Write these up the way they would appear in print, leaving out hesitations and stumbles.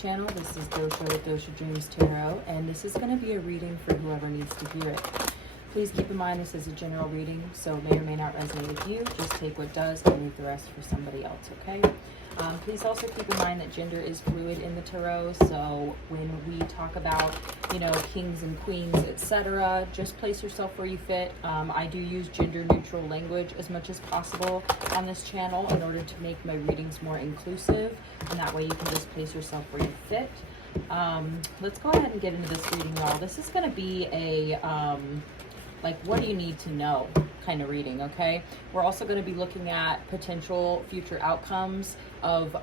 channel. This is Dosha with DoshaDreamsTarot, and this is going to be a reading for whoever needs to hear it. Please keep in mind this is a general reading, so it may or may not resonate with you. Just take what does and leave the rest for somebody else, okay? Please also keep in mind that gender is fluid in the tarot, so when we talk about, kings and queens, etc., just place yourself where you fit. I do use gender neutral language as much as possible on this channel in order to make my readings more inclusive, and that way you can just place yourself where you fit. Let's go ahead and get into this reading, y'all. This is going to be a what do you need to know kind of reading, okay? We're also going to be looking at potential future outcomes of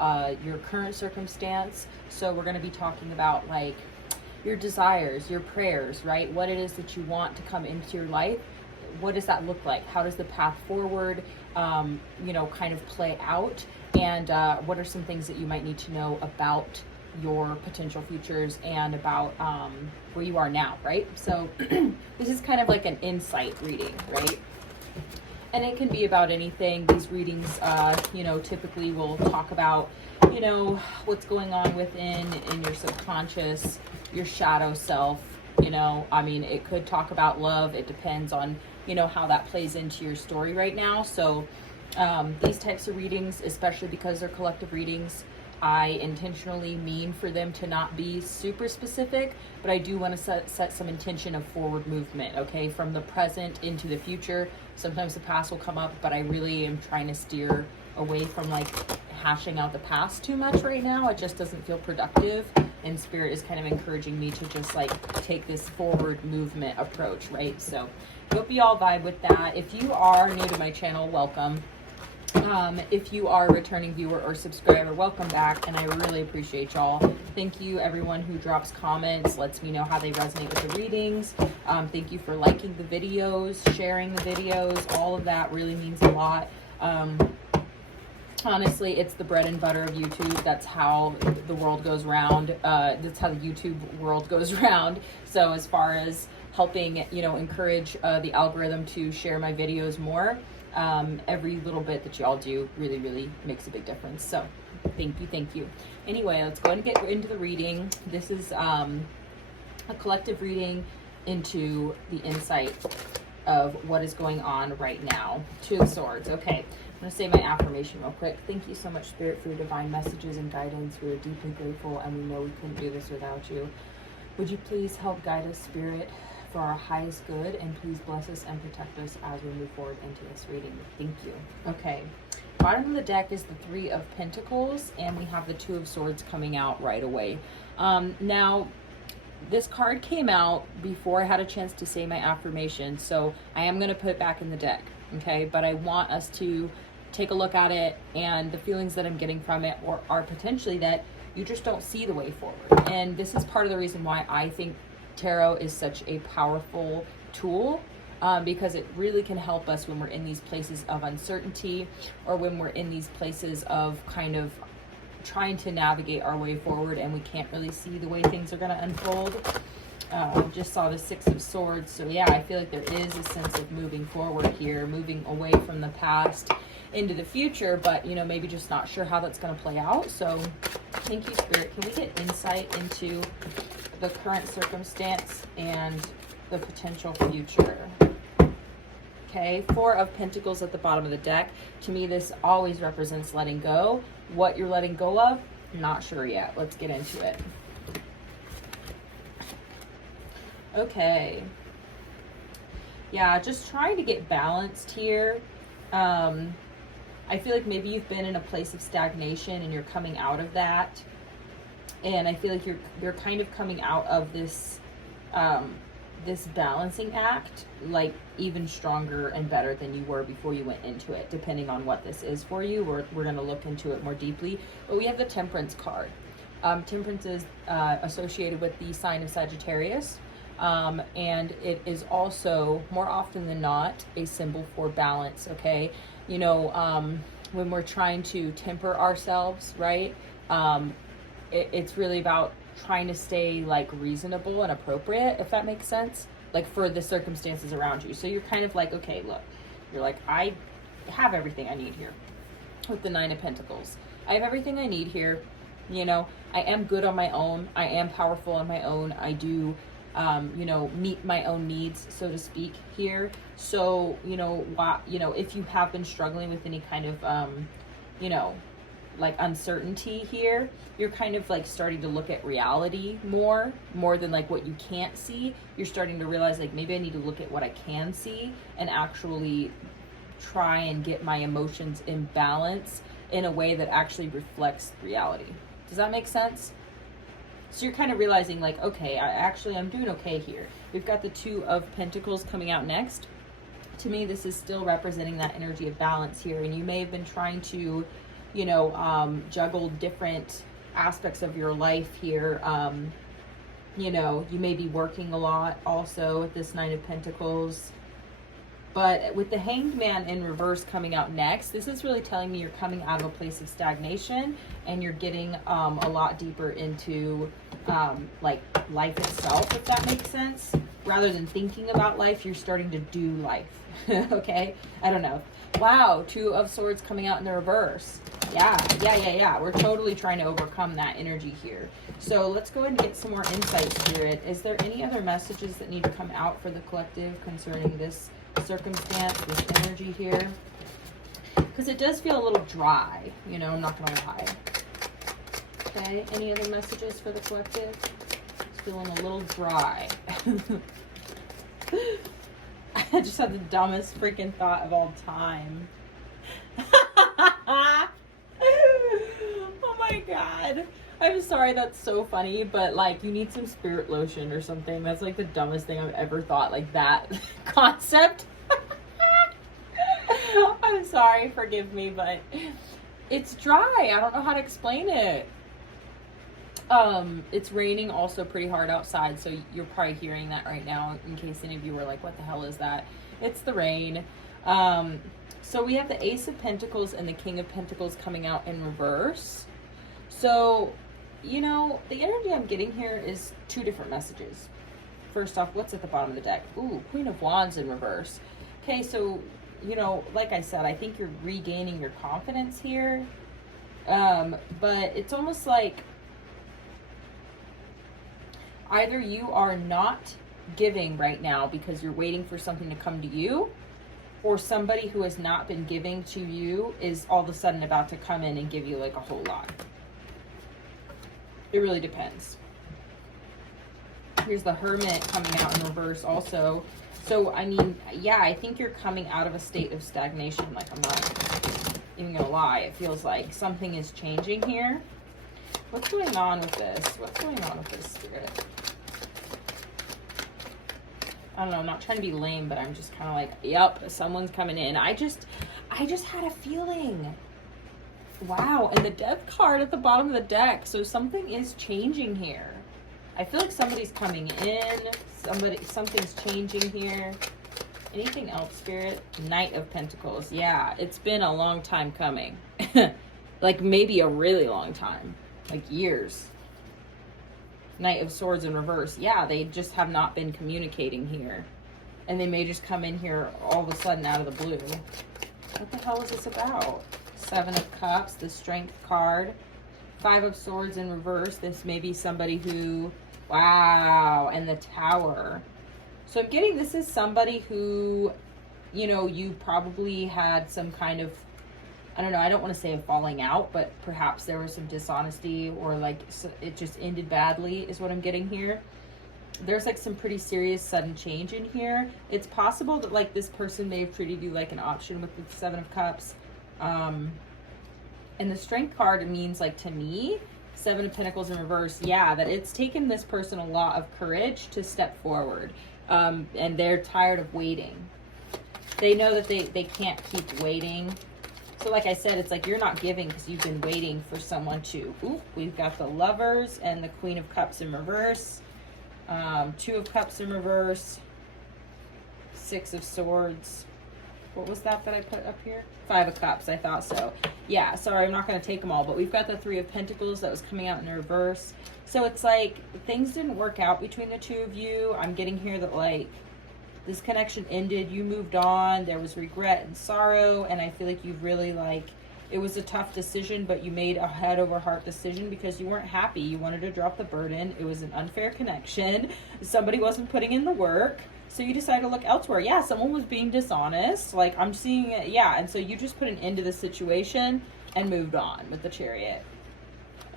your current circumstance. So we're going to be talking about your desires, your prayers, right? What it is that you want to come into your life. What does that look like? How does the path forward, kind of play out? And what are some things that you might need to know about your potential futures and about where you are now, right? So this is kind of like an insight reading, right? And it can be about anything. These readings, typically will talk about, what's going on within in your subconscious, your shadow self, it could talk about love. It depends on, how that plays into your story right now. So these types of readings, especially because they're collective readings, I intentionally mean for them to not be super specific, but I do want to set some intention of forward movement, okay, from the present into the future. Sometimes the past will come up, but I really am trying to steer away from hashing out the past too much right now. It just doesn't feel productive, and Spirit is kind of encouraging me to just take this forward movement approach, right? So hope you all vibe with that. If you are new to my channel, welcome. If you are a returning viewer or subscriber, welcome back, and I really appreciate y'all. Thank you everyone who drops comments, lets me know how they resonate with the readings. Thank you for liking the videos, sharing the videos. All of that really means a lot. Honestly, it's the bread and butter of YouTube. That's how the world goes round. That's how the YouTube world goes round. So as far as helping, encourage the algorithm to share my videos more, every little bit that y'all do really, really makes a big difference. So thank you. Anyway, let's go ahead and get into the reading. This is a collective reading into the insight of what is going on right now. Two of Swords. Okay, I'm going to say my affirmation real quick. Thank you so much, Spirit, for your divine messages and guidance. We are deeply grateful, and we know we couldn't do this without you. Would you please help guide us, Spirit, for our highest good, and please bless us and protect us as we move forward into this reading. Thank you. Okay, bottom of the deck is the Three of Pentacles, and we have the Two of Swords coming out right away. Now, this card came out before I had a chance to say my affirmation, so I am going to put it back in the deck, okay? But I want us to take a look at it, and the feelings that I'm getting from it are potentially that you just don't see the way forward. And this is part of the reason why I think tarot is such a powerful tool, because it really can help us when we're in these places of uncertainty, or when we're in these places of kind of trying to navigate our way forward and we can't really see the way things are going to unfold. Just saw the Six of Swords, so yeah, I feel like there is a sense of moving forward here, moving away from the past into the future, but maybe just not sure how that's going to play out. So thank you, Spirit. Can we get insight into the current circumstance and the potential future? Okay, Four of Pentacles at the bottom of the deck. To me, this always represents letting go. What you're letting go of, not sure yet. Let's get into it. Okay. Yeah, just trying to get balanced here. I feel like maybe you've been in a place of stagnation and you're coming out of that. And I feel like you're kind of coming out of this this balancing act even stronger and better than you were before you went into it, depending on what this is for you. We're going to look into it more deeply. But we have the Temperance card. Temperance is associated with the sign of Sagittarius, and it is also, more often than not, a symbol for balance, okay? When we're trying to temper ourselves, right? It's really about trying to stay reasonable and appropriate, if that makes sense, for the circumstances around you. So you're kind of okay, look, you're I have everything I need here with the Nine of Pentacles. I have everything I need here. You know, I am good on my own. I am powerful on my own. I do, you know, meet my own needs, so to speak, here. So, you know, if you have been struggling with any kind of, you know, like uncertainty here, you're kind of like starting to look at reality more than like what you can't see. You're starting to realize like maybe I need to look at what I can see and actually try and get my emotions in balance in a way that actually reflects reality. Does that make sense? So you're kind of realizing like, okay, I'm doing okay here. We've got the Two of Pentacles coming out next. To me, this is still representing that energy of balance here. And you may have been trying to, you know, juggle different aspects of your life here. You know, you may be working a lot also with this Nine of Pentacles. But with the Hanged Man in reverse coming out next, this is really telling me you're coming out of a place of stagnation and you're getting a lot deeper into like life itself, if that makes sense. Rather than thinking about life, you're starting to do life. Okay? I don't know. Wow, Two of Swords coming out in the reverse. Yeah. We're totally trying to overcome that energy here. So let's go ahead and get some more insight, Spirit. Is there any other messages that need to come out for the collective concerning this circumstance, this energy here? Because it does feel a little dry, you know, I'm not gonna lie. Okay, any other messages for the collective? It's feeling a little dry. I just had the dumbest freaking thought of all time. Oh my god. I'm sorry, that's so funny, but like you need some spirit lotion or something. That's like the dumbest thing I've ever thought, like that concept. I'm sorry, forgive me, but it's dry. I don't know how to explain it. It's raining also pretty hard outside, so you're probably hearing that right now in case any of you were like, what the hell is that? It's the rain. So we have the Ace of Pentacles and the King of Pentacles coming out in reverse. So, you know, the energy I'm getting here is two different messages. First off, what's at the bottom of the deck? Ooh, Queen of Wands in reverse. Okay, so, you know, like I said, I think you're regaining your confidence here. But it's almost like either you are not giving right now because you're waiting for something to come to you, or somebody who has not been giving to you is all of a sudden about to come in and give you like a whole lot. It really depends. Here's the Hermit coming out in reverse also. So, I mean, yeah, I think you're coming out of a state of stagnation. Like, I'm not even gonna lie. It feels like something is changing here. What's going on with this? What's going on with this, Spirit? I don't know, I'm not trying to be lame, but I'm just kind of like, yep, someone's coming in. I just had a feeling. Wow, and the Death card at the bottom of the deck. So something is changing here. I feel like somebody's coming in. Something's changing here. Anything else, Spirit? Knight of Pentacles. Yeah, it's been a long time coming. Like maybe a really long time. Like years. Knight of Swords in reverse. Yeah, they just have not been communicating here. And they may just come in here all of a sudden out of the blue. What the hell is this about? Seven of Cups, the Strength card. Five of Swords in reverse. This may be somebody who... Wow, and the Tower. So I'm getting this is somebody who, you know, you probably had some kind of, I don't know, I don't want to say a falling out, but perhaps there was some dishonesty or like it just ended badly is what I'm getting here. There's like some pretty serious sudden change in here. It's possible that like this person may have treated you like an option with the Seven of Cups. And the Strength card means like to me, Seven of Pentacles in reverse, yeah, that it's taken this person a lot of courage to step forward. And they're tired of waiting. They know that they can't keep waiting. So like I said, it's like you're not giving because you've been waiting for someone to. Ooh, we've got the Lovers and the Queen of Cups in reverse. Two of Cups in reverse. Six of Swords. What was that I put up here? Five of Cups, I thought so. Yeah, sorry, I'm not going to take them all, but we've got the Three of Pentacles that was coming out in reverse. So it's like things didn't work out between the two of you. I'm getting here that like this connection ended, you moved on, there was regret and sorrow, and I feel like you've really like it was a tough decision, but you made a head over heart decision because you weren't happy. You wanted to drop the burden. It was an unfair connection. Somebody wasn't putting in the work. So you decided to look elsewhere. Yeah, someone was being dishonest. Like, I'm seeing it. Yeah, and so you just put an end to the situation and moved on with the Chariot.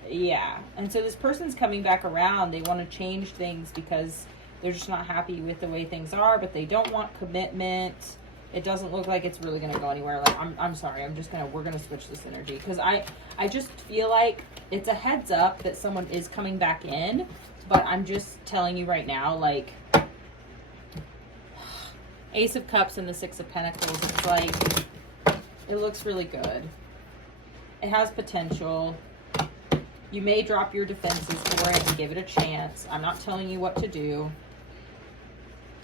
Yeah, and so this person's coming back around. They want to change things because they're just not happy with the way things are, but they don't want commitment. It doesn't look like it's really going to go anywhere. Like, I'm sorry. We're going to switch this energy because I just feel like it's a heads up that someone is coming back in, but I'm just telling you right now, like, Ace of Cups and the Six of Pentacles, it's like, it looks really good. It has potential. You may drop your defenses for it and give it a chance. I'm not telling you what to do.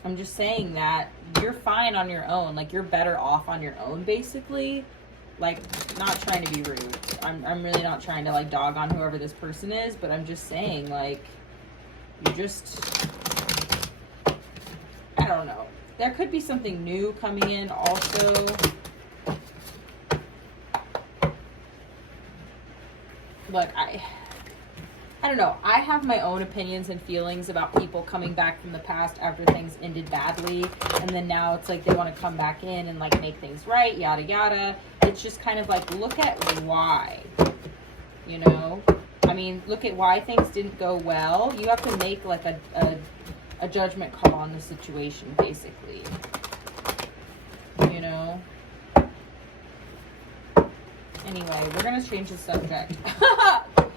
I'm just saying that you're fine on your own. Like, you're better off on your own, basically. Like, not trying to be rude. I'm really not trying to, like, dog on whoever this person is, but I'm just saying, like, you just, I don't know. There could be something new coming in also. Look, I don't know. I have my own opinions and feelings about people coming back from the past after things ended badly. And then now it's like they want to come back in and, like, make things right, yada, yada. It's just kind of like, look at why, you know? I mean, look at why things didn't go well. You have to make, like, a judgment call on the situation, basically. You know? Anyway, we're going to change the subject.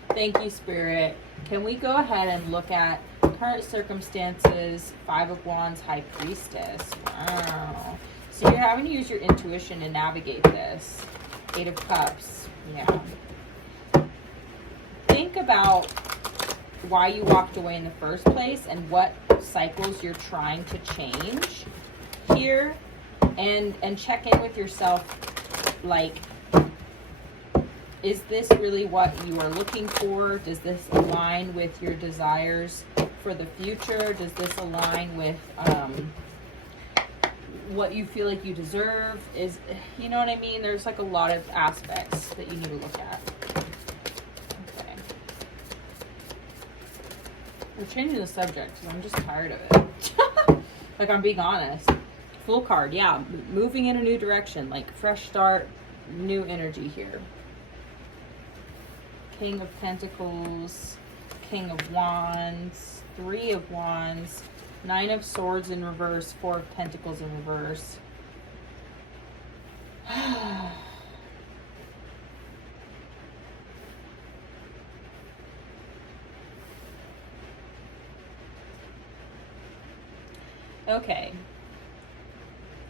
Thank you, Spirit. Can we go ahead and look at current circumstances? Five of Wands, High Priestess. Wow. So you're having to use your intuition to navigate this. Eight of Cups. Yeah. Think about why you walked away in the first place and what cycles you're trying to change here. And check in with yourself, like, is this really what you are looking for? Does this align with your desires for the future? Does this align with what you feel like you deserve? Is, you know what I mean? There's, like, a lot of aspects that you need to look at. Okay. We're changing the subject because I'm just tired of it. Like, I'm being honest. Full card, yeah. Moving in a new direction, like fresh start, new energy here. King of Pentacles, King of Wands, Three of Wands, Nine of Swords in reverse, Four of Pentacles in reverse. Okay.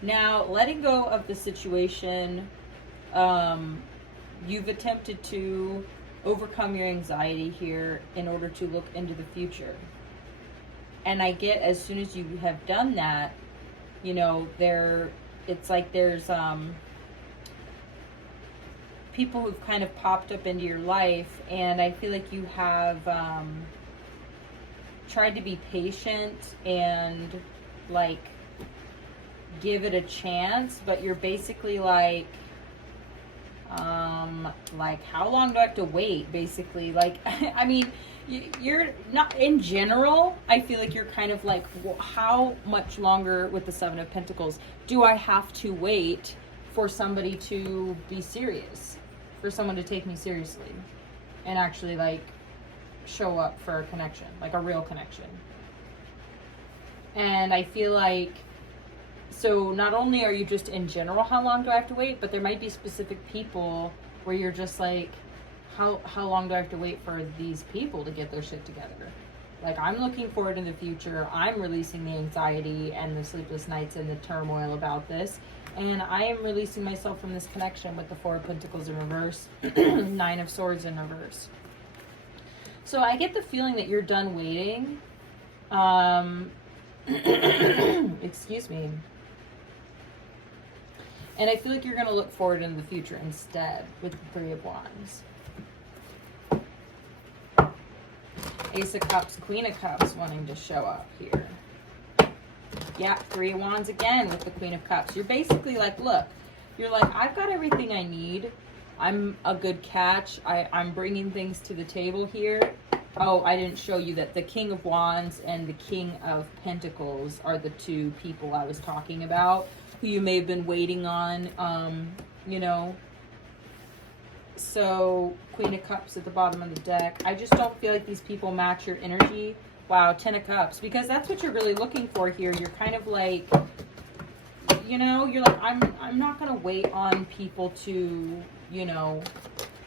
Now, letting go of the situation, you've attempted to overcome your anxiety here in order to look into the future. And I get, as soon as you have done that, you know, it's like there's people who've kind of popped up into your life, and I feel like you have tried to be patient and, like, give it a chance, but you're basically like, how long do I have to wait, basically? Like, I mean, you're not, in general, I feel like you're kind of like, well, how much longer with the Seven of Pentacles do I have to wait for somebody to be serious, for someone to take me seriously and actually, like, show up for a connection, like a real connection? And I feel like, so not only are you just in general, how long do I have to wait, but there might be specific people where you're just like, how long do I have to wait for these people to get their shit together? Like, I'm looking forward in the future. I'm releasing the anxiety and the sleepless nights and the turmoil about this. And I am releasing myself from this connection with the Four of Pentacles in reverse, Nine of Swords in reverse. So I get the feeling that you're done waiting. Excuse me. And I feel like you're going to look forward into the future instead with the Three of Wands. Ace of Cups, Queen of Cups wanting to show up here. Yeah, Three of Wands again with the Queen of Cups. You're basically like, look, you're like, I've got everything I need. I'm a good catch. I'm bringing things to the table here. Oh, I didn't show you that the King of Wands and the King of Pentacles are the two people I was talking about, who you may have been waiting on, you know. So, Queen of Cups at the bottom of the deck. I just don't feel like these people match your energy. Wow, 10 of Cups. Because that's what you're really looking for here. You're kind of like, you know, you're like, I'm not going to wait on people to, you know,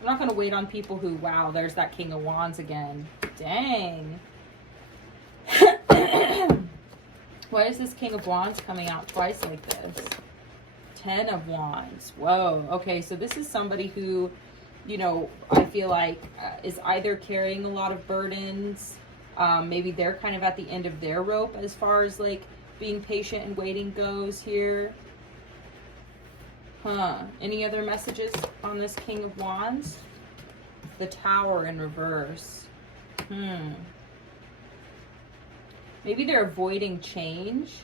I'm not going to wait on people who, wow, there's that King of Wands again. Dang. Why is this King of Wands coming out twice like this? 10 of Wands. Whoa. Okay, so this is somebody who, you know, I feel like is either carrying a lot of burdens. Maybe they're kind of at the end of their rope as far as like being patient and waiting goes here. Any other messages on this King of Wands? The Tower in reverse. Maybe they're avoiding change.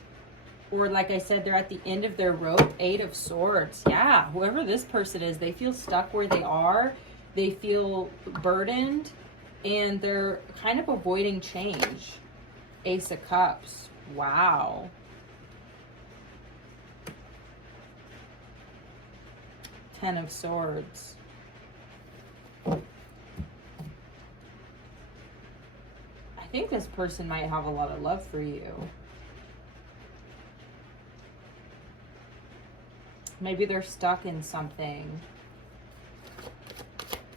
Or like I said, they're at the end of their rope. 8 of Swords. Yeah, whoever this person is, they feel stuck where they are. They feel burdened. And they're kind of avoiding change. Ace of Cups. Wow. 10 of Swords. I think this person might have a lot of love for you. Maybe they're stuck in something.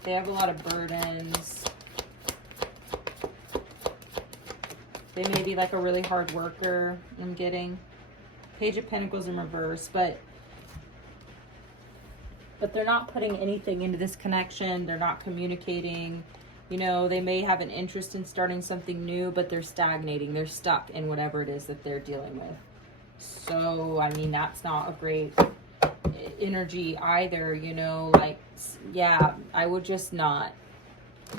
They have a lot of burdens. They may be like a really hard worker, I'm getting. Page of Pentacles in reverse, but they're not putting anything into this connection. They're not communicating. You know, they may have an interest in starting something new, but they're stagnating. They're stuck in whatever it is that they're dealing with. So, I mean, that's not a great energy either, you know, like, yeah, I would just not.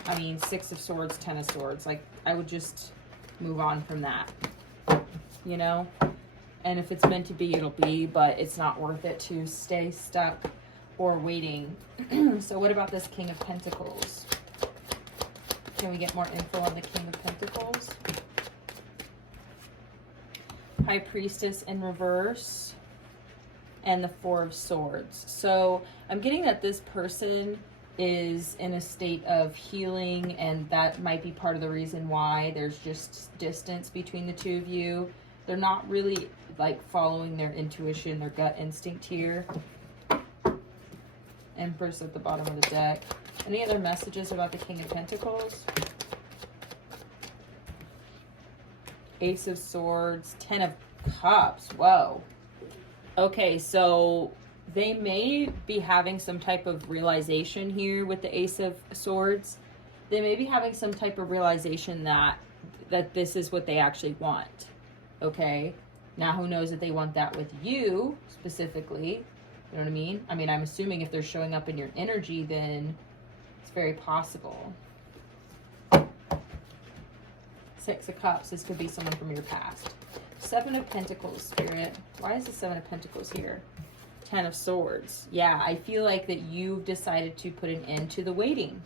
I mean, 6 of Swords, 10 of Swords. Like, I would just move on from that, you know? And if it's meant to be, it'll be, but it's not worth it to stay stuck or waiting. So what about this King of Pentacles? Can we get more info on the King of Pentacles? High Priestess in reverse. And the 4 of Swords. So I'm getting that this person is in a state of healing, and that might be part of the reason why there's just distance between the two of you. They're not really like following their intuition, their gut instinct here. Empress at the bottom of the deck. Any other messages about the King of Pentacles? Ace of Swords, 10 of Cups. Whoa. Okay, so they may be having some type of realization here with the Ace of Swords. They may be having some type of realization that this is what they actually want. Okay? Now, who knows if they want that with you specifically? You know what I mean? I mean, I'm assuming if they're showing up in your energy, then it's very possible. 6 of Cups. This could be someone from your past. 7 of Pentacles, Spirit. Why is the 7 of Pentacles here? 10 of Swords. Yeah, I feel like that you've decided to put an end to the waiting.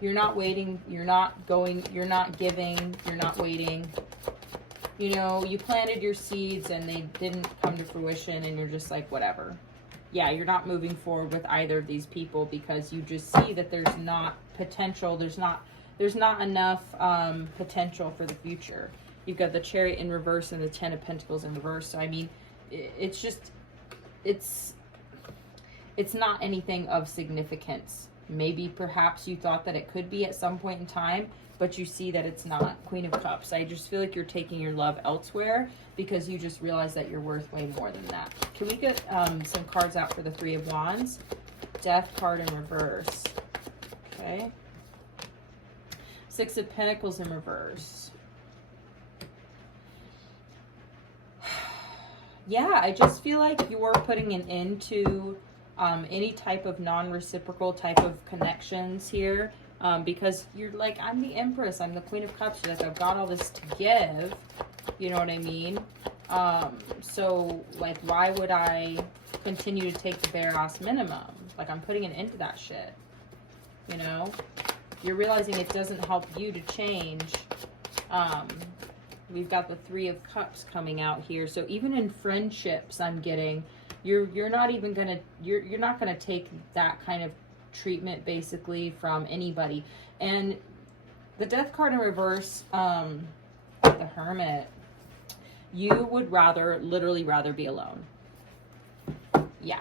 You're not waiting. You're not going. You're not giving. You're not waiting. You know, you planted your seeds and they didn't come to fruition, and you're just like, whatever. Yeah, you're not moving forward with either of these people because you just see that there's not potential. There's not enough potential for the future. You've got the Chariot in reverse and the 10 of Pentacles in reverse. So, I mean, it's just, it's not anything of significance. Maybe perhaps you thought that it could be at some point in time, but you see that it's not. Queen of Cups. I just feel like you're taking your love elsewhere because you just realize that you're worth way more than that. Can we get some cards out for the 3 of Wands? Death card in reverse. Okay. 6 of Pentacles in reverse. Yeah, I just feel like you're putting an end to any type of non-reciprocal type of connections here because you're like, I'm the Empress, I'm the Queen of Cups, you're like, I've got all this to give, you know what I mean? So, like, why would I continue to take the bare ass minimum. Like, I'm putting an end to that shit. You know? You're realizing it doesn't help you to change. We've got the Three of Cups coming out here. So even in friendships, I'm getting, you're not even gonna, you're not gonna take that kind of treatment basically from anybody. And the Death card in reverse, the Hermit, you would literally rather be alone. Yeah.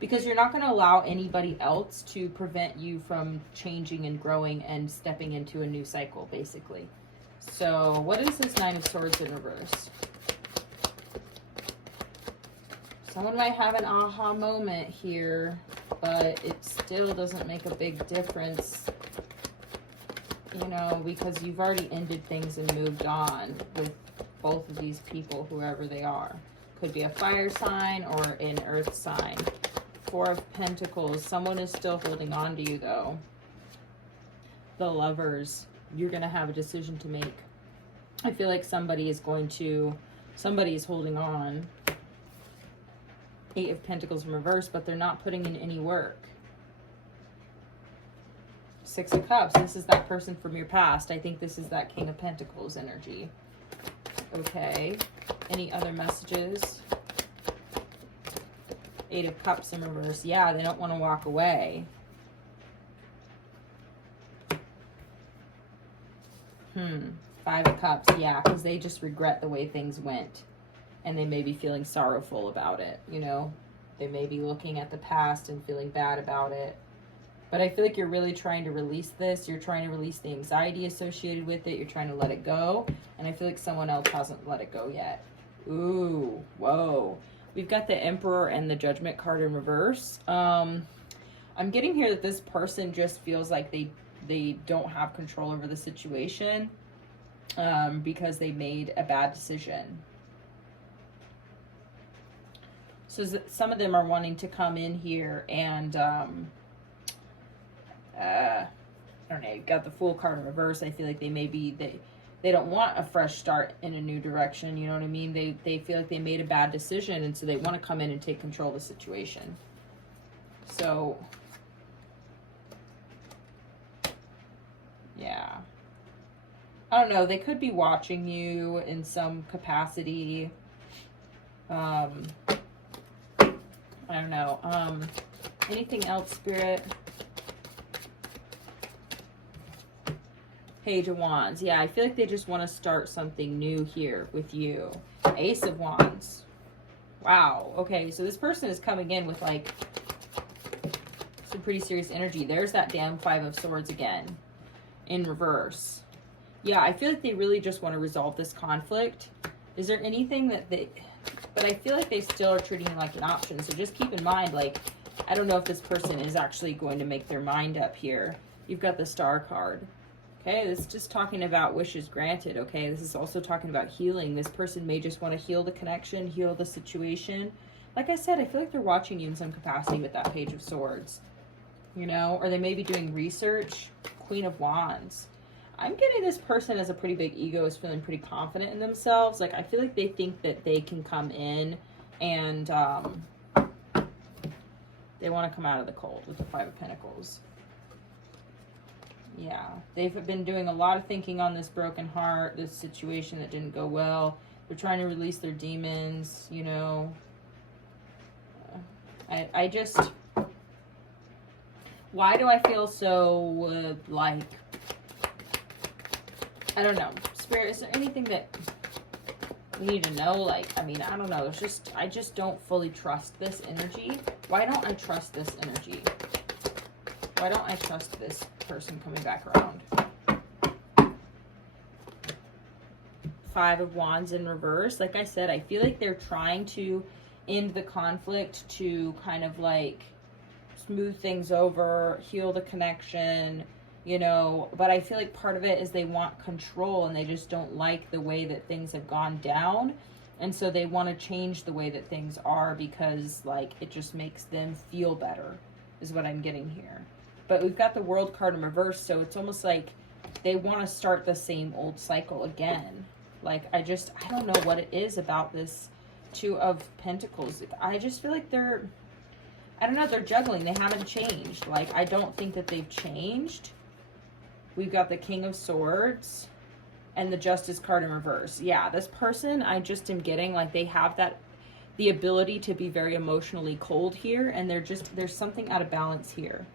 Because you're not going to allow anybody else to prevent you from changing and growing and stepping into a new cycle, basically. So what is this Nine of Swords in reverse? Someone might have an aha moment here, but it still doesn't make a big difference, you know, because you've already ended things and moved on with both of these people, whoever they are. Could be a fire sign or an earth sign. Four of Pentacles. Someone is still holding on to you, though. The Lovers. You're going to have a decision to make. I feel like somebody is holding on. Eight of Pentacles in reverse, but they're not putting in any work. Six of Cups. This is that person from your past. I think this is that King of Pentacles energy. Okay. Any other messages? Eight of Cups in reverse. Yeah, they don't want to walk away. Five of Cups. Yeah, because they just regret the way things went. And they may be feeling sorrowful about it, you know. They may be looking at the past and feeling bad about it. But I feel like you're really trying to release this. You're trying to release the anxiety associated with it. You're trying to let it go. And I feel like someone else hasn't let it go yet. Ooh, whoa. We've got the Emperor and the Judgment card in reverse. I'm getting here that this person just feels like they don't have control over the situation because they made a bad decision. So some of them are wanting to come in here and, I don't know, you've got the Fool card in reverse. I feel like they don't want a fresh start in a new direction, you know what I mean? They feel like they made a bad decision, and so they want to come in and take control of the situation. So, yeah. I don't know, they could be watching you in some capacity. I don't know. Anything else, Spirit? Page of Wands. Yeah, I feel like they just want to start something new here with you. Ace of Wands. Wow. Okay, so this person is coming in with, like, some pretty serious energy. There's that damn Five of Swords again in reverse. Yeah, I feel like they really just want to resolve this conflict. Is there anything that they... But I feel like they still are treating it like an option. So just keep in mind, like, I don't know if this person is actually going to make their mind up here. You've got the Star card. Okay, this is just talking about wishes granted, okay? This is also talking about healing. This person may just want to heal the connection, heal the situation. Like I said, I feel like they're watching you in some capacity with that Page of Swords, you know? Or they may be doing research. Queen of Wands. I'm getting this person as a pretty big ego, is feeling pretty confident in themselves. Like, I feel like they think that they can come in and they want to come out of the cold with the Five of Pentacles. Yeah, they've been doing a lot of thinking on this broken heart, this situation that didn't go well. They're trying to release their demons, you know. I just... Why do I feel so, like... I don't know. Spirit, is there anything that we need to know? Like, I mean, I don't know. It's just, I just don't fully trust this energy. Why don't I trust this energy? Why don't I trust this person coming back around? Five of Wands in reverse. Like I said, I feel like they're trying to end the conflict to kind of like smooth things over, heal the connection, you know, but I feel like part of it is they want control and they just don't like the way that things have gone down. And so they want to change the way that things are because, like, it just makes them feel better, is what I'm getting here. But we've got the World card in reverse, so it's almost like they want to start the same old cycle again. Like, I don't know what it is about this Two of Pentacles. I just feel like they're, I don't know, they're juggling. They haven't changed. Like, I don't think that they've changed. We've got the King of Swords and the Justice card in reverse. Yeah, this person, I just am getting, like, they have that, the ability to be very emotionally cold here, and they're just, there's something out of balance here.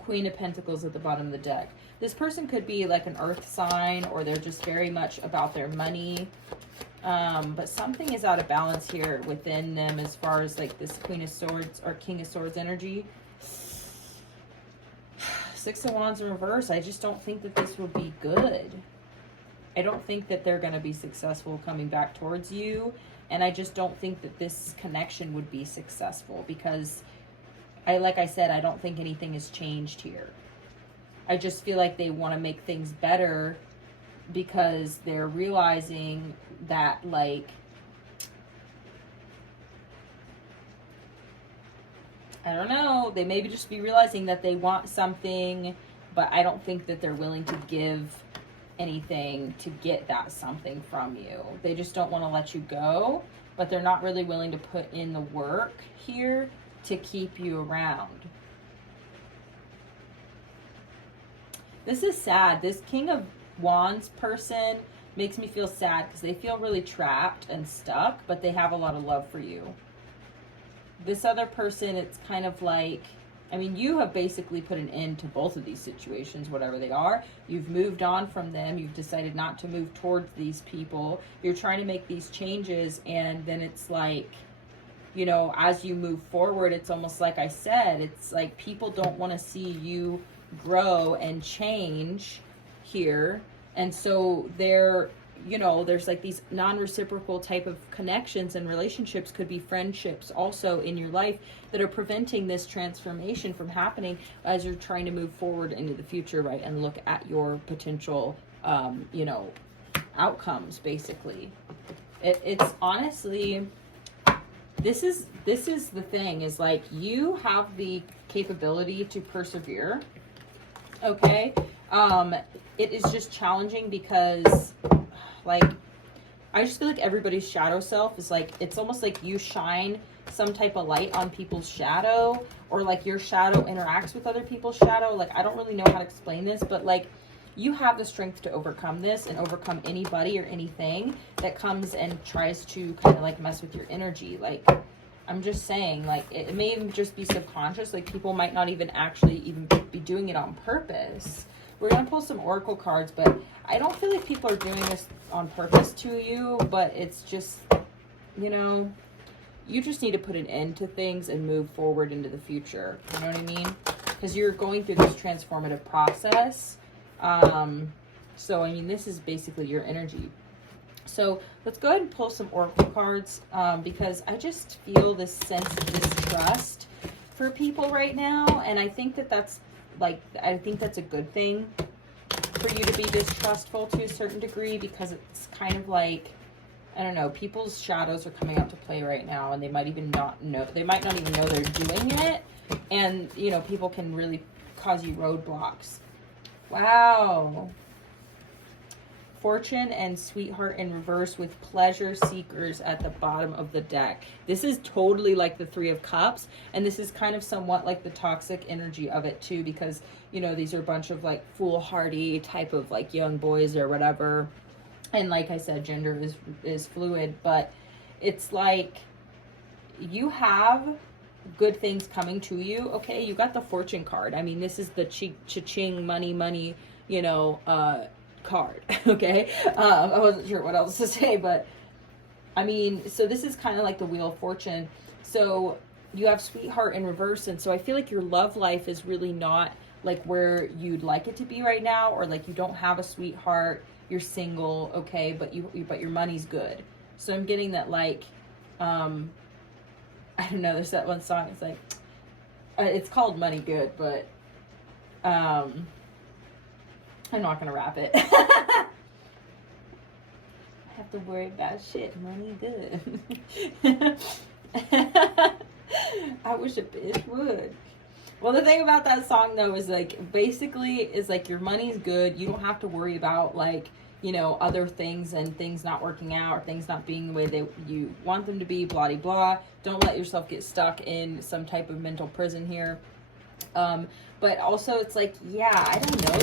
Queen of Pentacles at the bottom of the deck. This person could be like an earth sign, or they're just very much about their money. But something is out of balance here within them as far as like this Queen of Swords or King of Swords energy. Six of Wands in reverse. I just don't think that this would be good. I don't think that they're going to be successful coming back towards you. And I just don't think that this connection would be successful because like I said, I don't think anything has changed here. I just feel like they want to make things better because they're realizing that, like, I don't know, they maybe just be realizing that they want something, but I don't think that they're willing to give anything to get that something from you. They just don't want to let you go, but they're not really willing to put in the work here to keep you around. This is sad. This King of Wands person makes me feel sad because they feel really trapped and stuck, but they have a lot of love for you. This other person, it's kind of like, I mean, you have basically put an end to both of these situations, whatever they are. You've moved on from them. You've decided not to move towards these people. You're trying to make these changes, and then it's like, you know, as you move forward, it's almost like I said, it's like people don't want to see you grow and change here. And so they're, you know, there's like these non-reciprocal type of connections and relationships, could be friendships also in your life, that are preventing this transformation from happening as you're trying to move forward into the future, right? And look at your potential, you know, outcomes, basically. It's honestly, this is the thing, is like, you have the capability to persevere, okay? It is just challenging because, like, I just feel like everybody's shadow self is like, it's almost like you shine some type of light on people's shadow, or like your shadow interacts with other people's shadow. Like, I don't really know how to explain this, but like, you have the strength to overcome this and overcome anybody or anything that comes and tries to kind of like mess with your energy. Like, I'm just saying, like, it may even just be subconscious. Like, people might not even actually even be doing it on purpose. We're going to pull some oracle cards, but I don't feel like people are doing this on purpose to you, but it's just, you know, you just need to put an end to things and move forward into the future. You know what I mean? Because you're going through this transformative process. So, I mean, this is basically your energy. So let's go ahead and pull some oracle cards, because I just feel this sense of distrust for people right now. And I think that that's, like, I think that's a good thing for you to be distrustful to a certain degree, because it's kind of like, I don't know, people's shadows are coming out to play right now, and they might even not know, they might not even know they're doing it. And, you know, people can really cause you roadblocks. Wow. Fortune and Sweetheart in reverse with Pleasure Seekers at the bottom of the deck. This is totally like the Three of Cups, and this is kind of somewhat like the toxic energy of it too, because, you know, these are a bunch of like foolhardy type of like young boys or whatever. And like I said, gender is fluid, but it's like you have good things coming to you. Okay, you got the Fortune card. I mean, this is the cha-ching, money, you know, card. Okay, I wasn't sure what else to say, but I mean, so this is kind of like the Wheel of Fortune. So you have Sweetheart in reverse, and so I feel like your love life is really not like where you'd like it to be right now, or like you don't have a sweetheart, you're single, okay, but your money's good. So I'm getting that, like, I don't know, there's that one song, it's like, it's called Money Good, but I'm not gonna rap it. I have to worry about shit. Money good. I wish a bitch would. Well, the thing about that song though is like, basically is like, your money's good. You don't have to worry about like, you know, other things and things not working out or things not being the way that you want them to be, blah, blah, blah. Don't let yourself get stuck in some type of mental prison here. But also it's like, yeah, I don't know.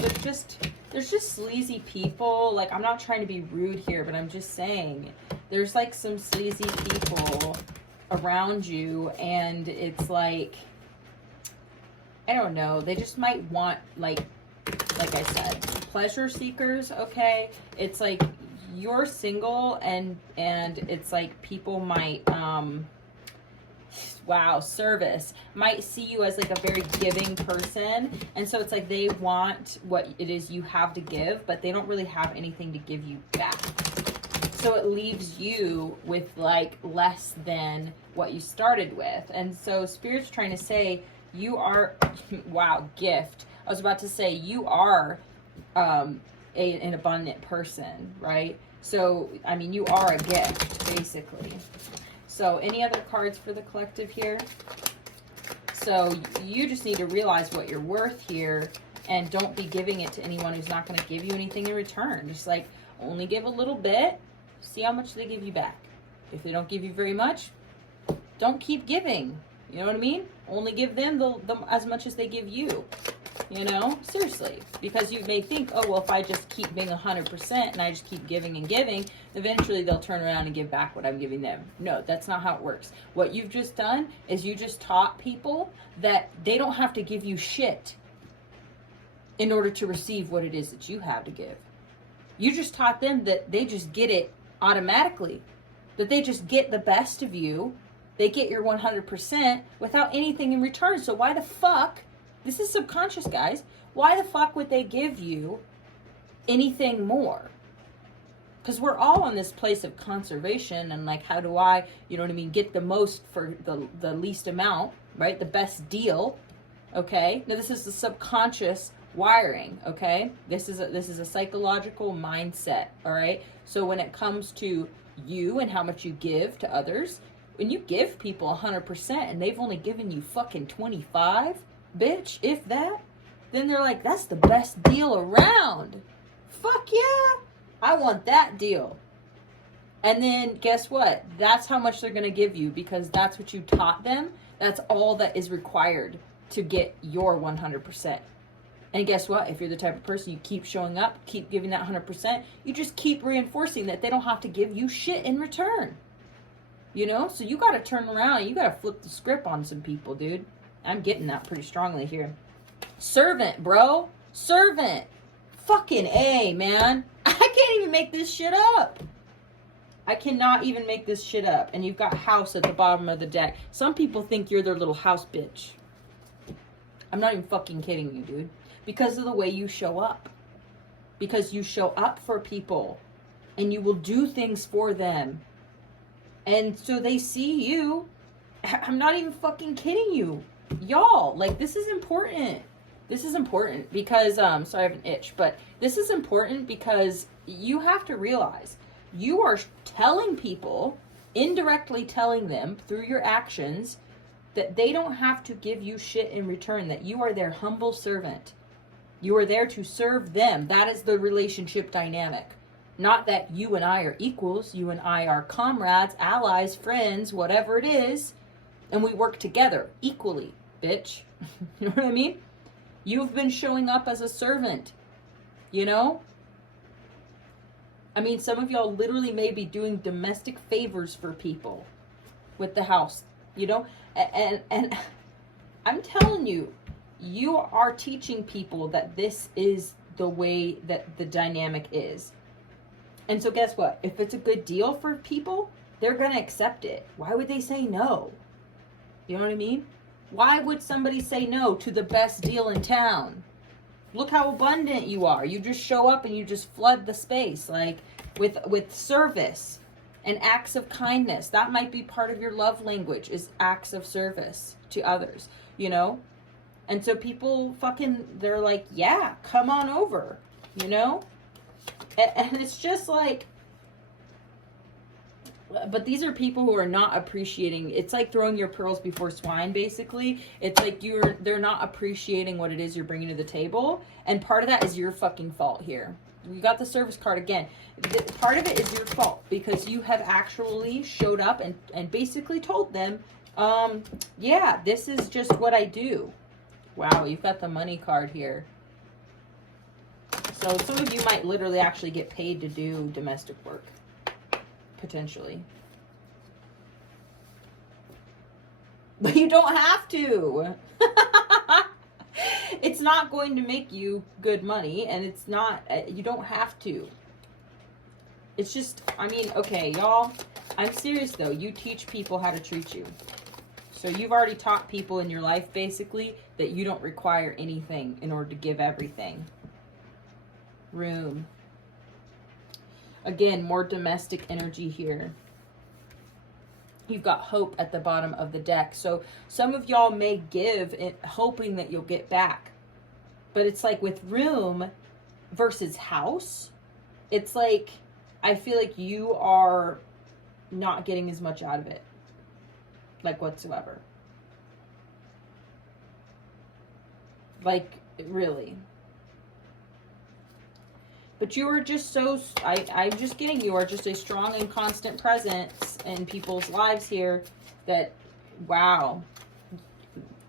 There's just sleazy people. Like, I'm not trying to be rude here, but I'm just saying there's like some sleazy people around you, and it's like, I don't know. They just might want, like I said, pleasure seekers. Okay. It's like you're single and it's like people might, wow, service might see you as like a very giving person, and so it's like they want what it is you have to give, but they don't really have anything to give you back, so it leaves you with like less than what you started with. And so Spirit's trying to say you are wow, gift. I was about to say you are an abundant person, right? So I mean, you are a gift basically. So any other cards for the collective here? So you just need to realize what you're worth here, and don't be giving it to anyone who's not going to give you anything in return. Just like only give a little bit, see how much they give you back. If they don't give you very much, don't keep giving. You know what I mean? Only give them as much as they give you. You know, seriously, because you may think, oh, well, if I just keep being 100% and I just keep giving and giving, eventually they'll turn around and give back what I'm giving them. No, that's not how it works. What you've just done is you just taught people that they don't have to give you shit in order to receive what it is that you have to give. You just taught them that they just get it automatically, that they just get the best of you. They get your 100% without anything in return. So why the fuck? This is subconscious, guys. Why the fuck would they give you anything more? Because we're all on this place of conservation and like, how do I, you know what I mean, get the most for the least amount, right? The best deal, okay? Now, this is the subconscious wiring, okay? This is a psychological mindset, all right? So when it comes to you and how much you give to others, when you give people 100% and they've only given you fucking 25, bitch, if that, then they're like, that's the best deal around. Fuck yeah, I want that deal. And then guess what? That's how much they're going to give you, because that's what you taught them. That's all that is required to get your 100%. And guess what? If you're the type of person you keep showing up, keep giving that 100%, you just keep reinforcing that they don't have to give you shit in return. You know? So you got to turn around. You got to flip the script on some people, dude. I'm getting that pretty strongly here. Servant, bro. Servant. Fucking A, man. I can't even make this shit up. I cannot even make this shit up. And you've got house at the bottom of the deck. Some people think you're their little house bitch. I'm not even fucking kidding you, dude. Because of the way you show up. Because you show up for people. And you will do things for them. And so they see you. I'm not even fucking kidding you. Y'all, like, this is important. This is important because, sorry, I have an itch, but this is important because you have to realize you are telling people, indirectly telling them through your actions, that they don't have to give you shit in return, that you are their humble servant. You are there to serve them. That is the relationship dynamic. Not that you and I are equals. You and I are comrades, allies, friends, whatever it is. And we work together equally, bitch. You know what I mean? You've been showing up as a servant, you know? I mean, some of y'all literally may be doing domestic favors for people with the house, you know? And I'm telling you, you are teaching people that this is the way that the dynamic is. And so guess what? If it's a good deal for people, they're going to accept it. Why would they say no? You know what I mean? Why would somebody say no to the best deal in town? Look how abundant you are. You just show up and you just flood the space, like with service and acts of kindness. That might be part of your love language, is acts of service to others, you know? And so people they're like, yeah, come on over, you know? And it's just like, but these are people who are not appreciating. It's like throwing your pearls before swine, basically. It's like they're not appreciating what it is you're bringing to the table. And part of that is your fucking fault here. you got the service card again. Part of it is your fault because you have actually showed up and basically told them, yeah, this is just what I do. Wow, you've got the money card here. So some of you might literally actually get paid to do domestic work, potentially. But you don't have to. It's not going to make you good money, and it's not, you don't have to. It's just, I mean, okay, y'all, I'm serious though. You teach people how to treat you. So you've already taught people in your life, basically, that you don't require anything in order to give everything. Room. Again, more domestic energy here. You've got hope at the bottom of the deck. So some of y'all may give hoping that you'll get back. But it's like with room versus house, it's like, I feel like you are not getting as much out of it. Like whatsoever. Like, really. But you are just so, I'm just getting, you are just a strong and constant presence in people's lives here that, wow.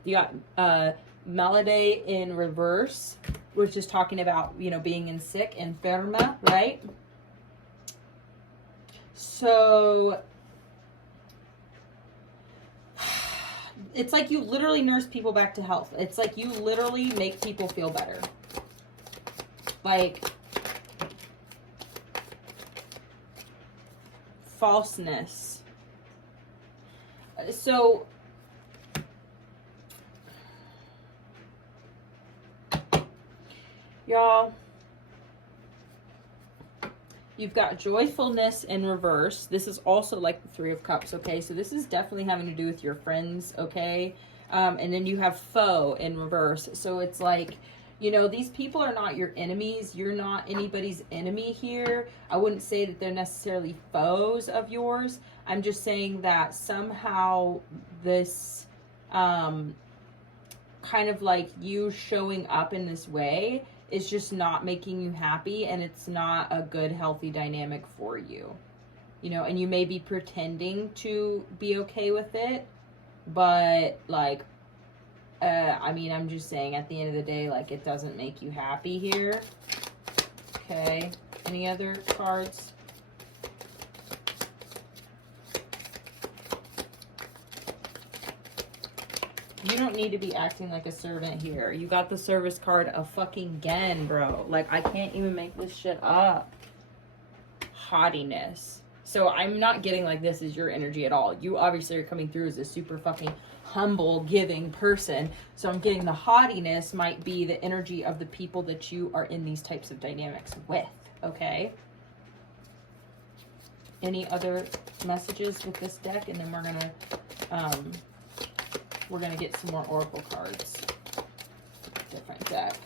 You got Melody in reverse, which is talking about, you know, being in sick, enferma, right? So, it's like you literally nurse people back to health. It's like you literally make people feel better. Like, falseness. So y'all, you've got joyfulness in reverse. This is also like the Three of Cups, okay? So this is definitely having to do with your friends, okay? And then you have foe in reverse. So it's like, you know, these people are not your enemies. You're not anybody's enemy here. I wouldn't say that they're necessarily foes of yours. I'm just saying that somehow this kind of like you showing up in this way is just not making you happy, and it's not a good, healthy dynamic for you. You know, and you may be pretending to be okay with it, but like, I mean, I'm just saying at the end of the day, like, it doesn't make you happy here. Okay. Any other cards? You don't need to be acting like a servant here. You got the service card again, bro. Like, I can't even make this shit up. Haughtiness. So I'm not getting like this is your energy at all. You obviously are coming through as a super fucking humble, giving person. So I'm getting the haughtiness might be the energy of the people that you are in these types of dynamics with, okay? Any other messages with this deck? And then we're gonna get some more oracle cards. Different deck.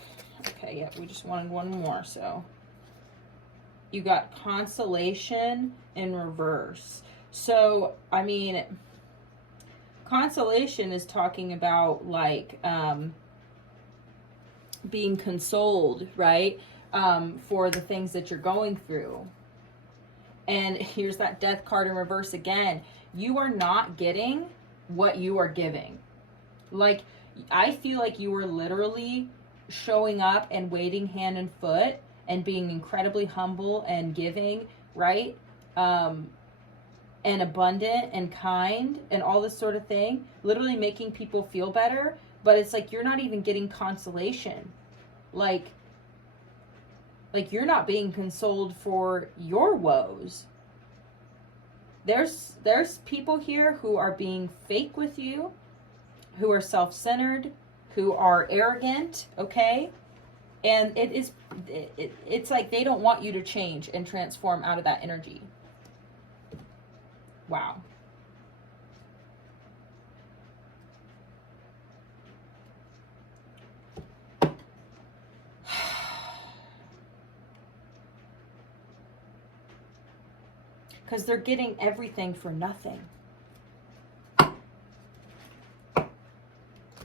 Okay, yeah, we just wanted one more, so. You got consolation in reverse. So, I mean, consolation is talking about like being consoled, right? For the things that you're going through. And here's that death card in reverse again. You are not getting what you are giving. Like, I feel like you are literally showing up and waiting hand and foot and being incredibly humble and giving, right? And abundant and kind and all this sort of thing, literally making people feel better, but it's like you're not even getting consolation. Like you're not being consoled for your woes. There's people here who are being fake with you, who are self-centered, who are arrogant, okay? And it's like they don't want you to change and transform out of that energy. Wow. Because they're getting everything for nothing.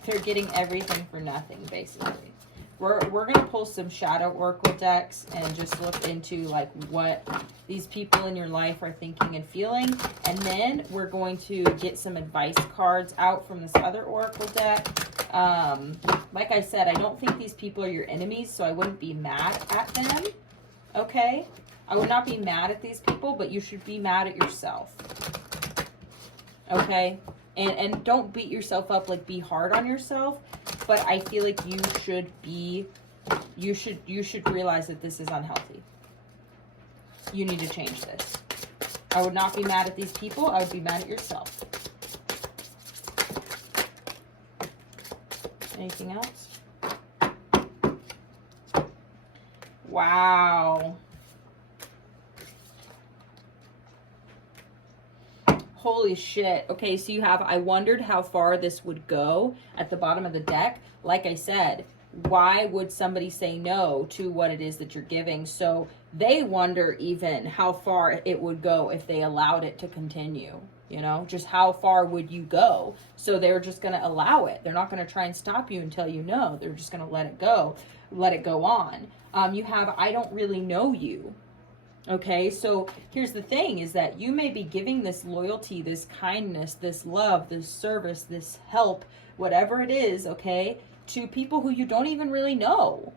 They're getting everything for nothing, basically. we're going to pull some shadow oracle decks and just look into like what these people in your life are thinking and feeling. And then we're going to get some advice cards out from this other oracle deck. Like I said, I don't think these people are your enemies, so I wouldn't be mad at them. Okay? I would not be mad at these people, but you should be mad at yourself. Okay? And don't beat yourself up, like be hard on yourself. But I feel like you should realize that this is unhealthy. You need to change this. I would not be mad at these people. I would be mad at yourself. Anything else? Wow. Holy shit. Okay, so you have, I wondered how far this would go at the bottom of the deck. Like I said, why would somebody say no to what it is that you're giving? So they wonder even how far it would go if they allowed it to continue. You know, just how far would you go? So they're just going to allow it. They're not going to try and stop you and tell you no. They're just going to let it go on. You have, I don't really know you. Okay, so here's the thing is that you may be giving this loyalty, this kindness, this love, this service, this help, whatever it is, okay, to people who you don't even really know.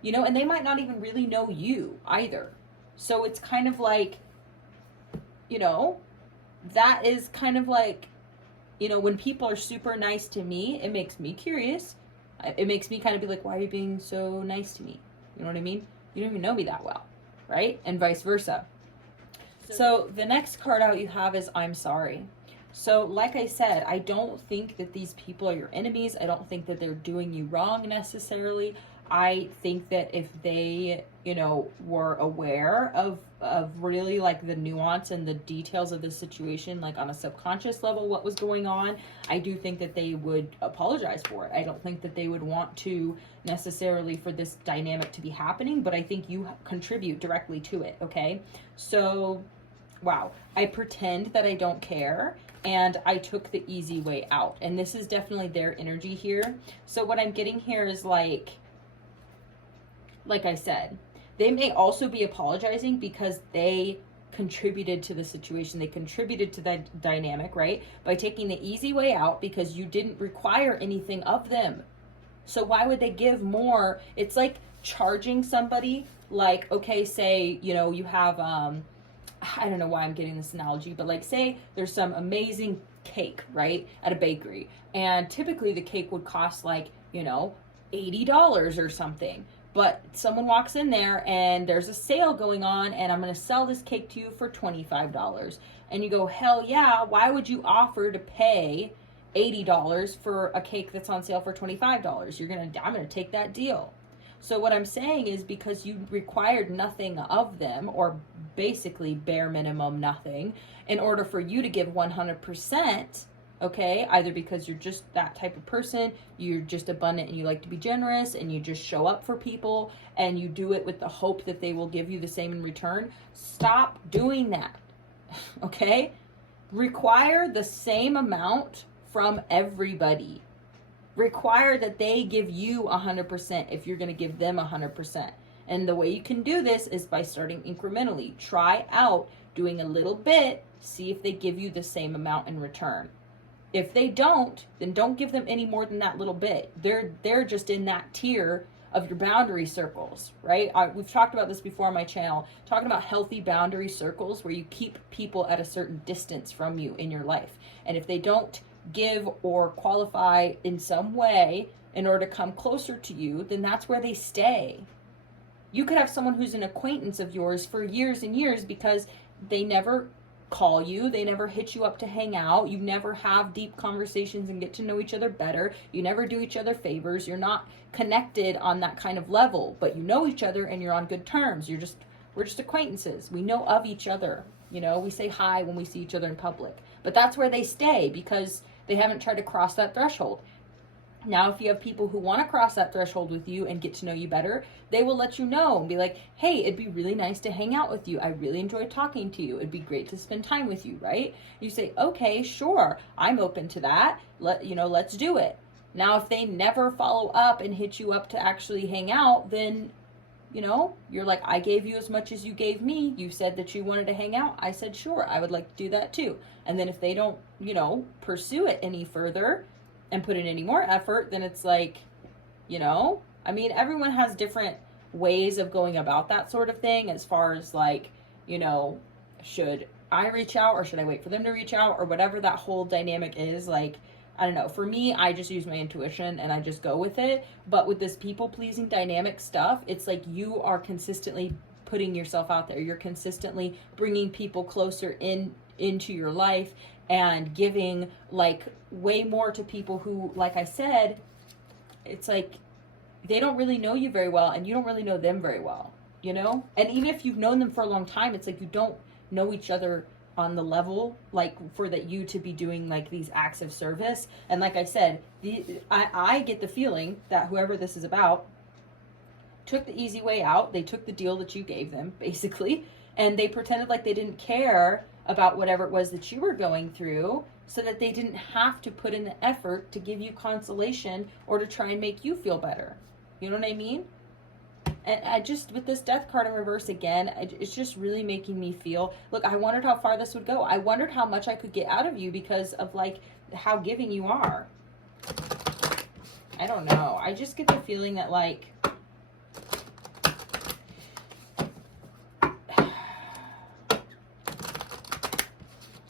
You know, and they might not even really know you either. So it's kind of like, you know, that is kind of like, you know, when people are super nice to me, it makes me curious. It makes me kind of be like, why are you being so nice to me? You know what I mean? You don't even know me that well. Right? And vice versa. So the next card out you have is I'm sorry. So like I said, I don't think that these people are your enemies. I don't think that they're doing you wrong necessarily. I think that if they, you know, were aware of really like the nuance and the details of the situation, like on a subconscious level, what was going on, I do think that they would apologize for it. I don't think that they would want to necessarily for this dynamic to be happening, but I think you contribute directly to it, okay? So, wow. I pretend that I don't care, and I took the easy way out. And this is definitely their energy here. So what I'm getting here is like I said, they may also be apologizing because they contributed to the situation. They contributed to that dynamic, right? By taking the easy way out because you didn't require anything of them. So why would they give more? It's like charging somebody, like, okay, say, you know, you have, I don't know why I'm getting this analogy, but like say there's some amazing cake, right, at a bakery. And typically the cake would cost like, you know, $80 or something. But someone walks in there and there's a sale going on and I'm going to sell this cake to you for $25. And you go, hell yeah, why would you offer to pay $80 for a cake that's on sale for $25? I'm going to take that deal. So what I'm saying is because you required nothing of them, or basically bare minimum nothing, in order for you to give 100%, okay, either because you're just that type of person, you're just abundant and you like to be generous and you just show up for people and you do it with the hope that they will give you the same in return. Stop doing that, okay? Require the same amount from everybody. Require that they give you 100% if you're going to give them 100%. And the way you can do this is by starting incrementally. Try out doing a little bit, see if they give you the same amount in return. If they don't, then don't give them any more than that little bit. They're just in that tier of your boundary circles, right? We've talked about this before on my channel, talking about healthy boundary circles where you keep people at a certain distance from you in your life. And if they don't give or qualify in some way in order to come closer to you, then that's where they stay. You could have someone who's an acquaintance of yours for years and years because they never call you, they never hit you up to hang out, you never have deep conversations and get to know each other better, you never do each other favors, you're not connected on that kind of level, but you know each other and you're on good terms. We're just acquaintances. We know of each other. You know, we say hi when we see each other in public. But that's where they stay because they haven't tried to cross that threshold. Now, if you have people who want to cross that threshold with you and get to know you better, they will let you know and be like, hey, it'd be really nice to hang out with you. I really enjoy talking to you. It'd be great to spend time with you, right? You say, okay, sure, I'm open to that. Let's do it. Now, if they never follow up and hit you up to actually hang out, then, you know, you're like, I gave you as much as you gave me. You said that you wanted to hang out. I said, sure, I would like to do that too. And then if they don't, you know, pursue it any further and put in any more effort, then it's like, you know, I mean, everyone has different ways of going about that sort of thing as far as like, you know, should I reach out or should I wait for them to reach out or whatever that whole dynamic is. Like, I don't know. For me, I just use my intuition and I just go with it. But with this people-pleasing dynamic stuff, it's like you are consistently putting yourself out there. You're consistently bringing people closer into your life and giving like way more to people who, like I said, it's like they don't really know you very well and you don't really know them very well, you know? And even if you've known them for a long time, it's like you don't know each other on the level like for that you to be doing like these acts of service. And like I said, I get the feeling that whoever this is about took the easy way out. They took the deal that you gave them basically, and they pretended like they didn't care about whatever it was that you were going through, so that they didn't have to put in the effort to give you consolation or to try and make you feel better. You know what I mean? And I just, with this death card in reverse again, it's just really making me feel, look, I wondered how far this would go. I wondered how much I could get out of you because of like how giving you are. I don't know. I just get the feeling that like,